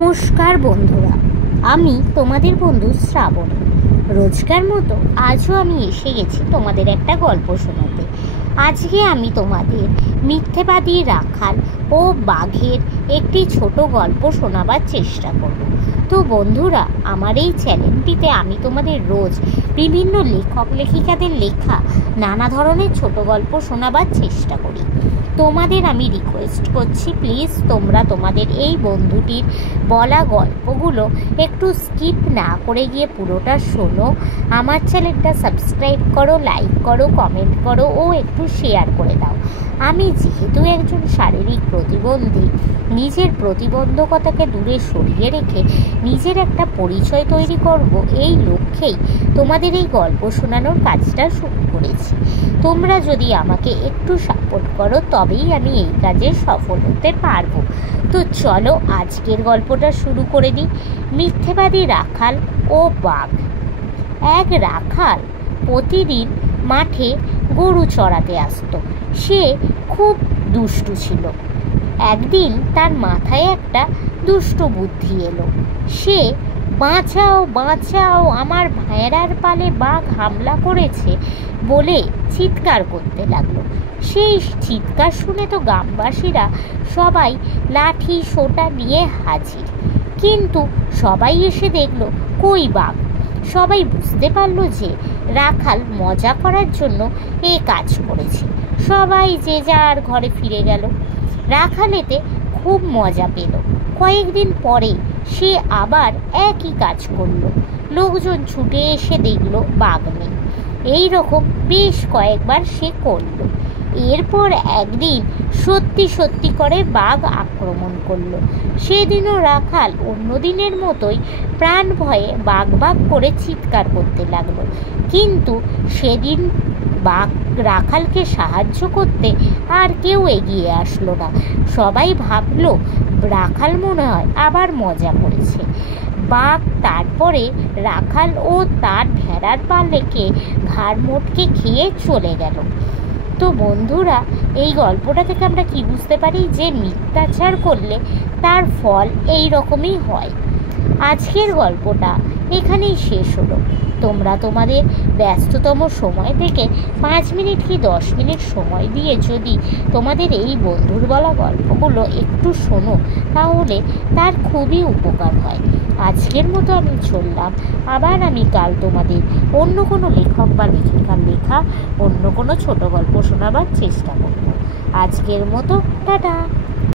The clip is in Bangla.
নমস্কার বন্ধুরা, আমি তোমাদের বন্ধু শ্রাবণ। রোজকার মতো আজও আমি এসে গেছি তোমাদের একটা গল্প শোনাতে। আজকে আমি তোমাদের মিথ্যেবাদী রাখাল ও বাঘের একটি ছোট গল্প শোনাবার চেষ্টা করব। তো বন্ধুরা, আমার এই চ্যানেলটিতে আমি তোমাদের রোজ বিভিন্ন লেখক লেখিকাদের লেখা নানা ধরনের ছোট গল্প শোনাবার চেষ্টা করি। তোমাদের আমি রিকোয়েস্ট করছি, প্লিজ তোমরা তোমাদের এই বন্ধুটির বলা গল্পগুলো একটু স্কিপ না করে গিয়ে পুরোটা শোনো। আমার চ্যানেলটা সাবস্ক্রাইব করো, লাইক করো, কমেন্ট করো ও একটু শেয়ার করে দাও। আমি যেহেতু একজন শারীরিক প্রতিবন্ধী, নিজের প্রতিবন্ধকতাকে দূরে সরিয়ে রেখে নিজের একটা পরিচয় তৈরি করব, এই লক্ষ্যেই তোমাদের এই গল্প শোনানোর কাজটা শুরু করেছি। তোমরা যদি আমাকে একটু সাপোর্ট করো তবেই আমি এই কাজে সফল হতে পারবো। তো চলো আজকের গল্পটা শুরু করে দিই। মিথ্যেবাদী রাখাল ও বাঘ। এক রাখাল প্রতিদিন মাঠে গরু চড়াতে আসতো। সে খুব দুষ্টু ছিল। একদিন তার মাথায় একটা দুষ্ট বুদ্ধি এলো। সে বাঁচাও বাঁচাও, আমার ভেড়ার পালে বাঘ হামলা করেছে বলে চিৎকার করতে লাগলো। সেই চিৎকার শুনে তো গ্রামবাসীরা সবাই লাঠি সোঁটা নিয়ে হাজির। কিন্তু সবাই এসে দেখলো কই বাঘ। সবাই বুঝতে পারলো যে রাখাল মজা করার জন্য এ কাজ করেছে। সবাই যে যার ঘরে ফিরে গেল। রাখাল এতে খুব মজা পেল। কয়েকদিন পরে সে আবার একই কাজ করলো। লোকজন ছুটে এসে দেখলো বাঘ নেই। এই রকম বেশ কয়েকবার সে করলো। এরপর একদিন সত্যি সত্যি করে বাঘ আক্রমণ করলো। সেদিনও রাখাল অন্য দিনের মতোই প্রাণ ভয়ে বাঘ বাঘ করে চিৎকার করতে লাগলো। কিন্তু সেদিন বাঘ রাখালকে সাহায্য করতে আর কেউ এগিয়ে আসলো না। সবাই ভাবলো রাখাল মনে হয় আবার মজা করেছে। বাঘ তারপরে রাখাল ও তার ভেড়ার পালেকে ঘাড় মোটকে খেয়ে চলে গেল। তো বন্ধুরা, এই গল্পটা থেকে আমরা কি বুঝতে পারি? যে মিথ্যাচার করলে তার ফল এই রকমই হয়। আজকের গল্পটা এখানেই শেষ হলো। তোমরা তোমাদের ব্যস্ততম সময় থেকে 5 মিনিট কি 10 মিনিট সময় দিয়ে যদি তোমাদের এই বন্ধুর বলা গল্পগুলো একটু শোনো, তাহলে তার খুবই উপকার হয়। আজকের মতো আমি চললাম। আবার আমি কাল তোমাদের অন্য কোনো লেখক বা লেখিকার লেখা অন্য কোনো ছোট গল্প শোনাবার চেষ্টা করব। আজকের মতো টাটা।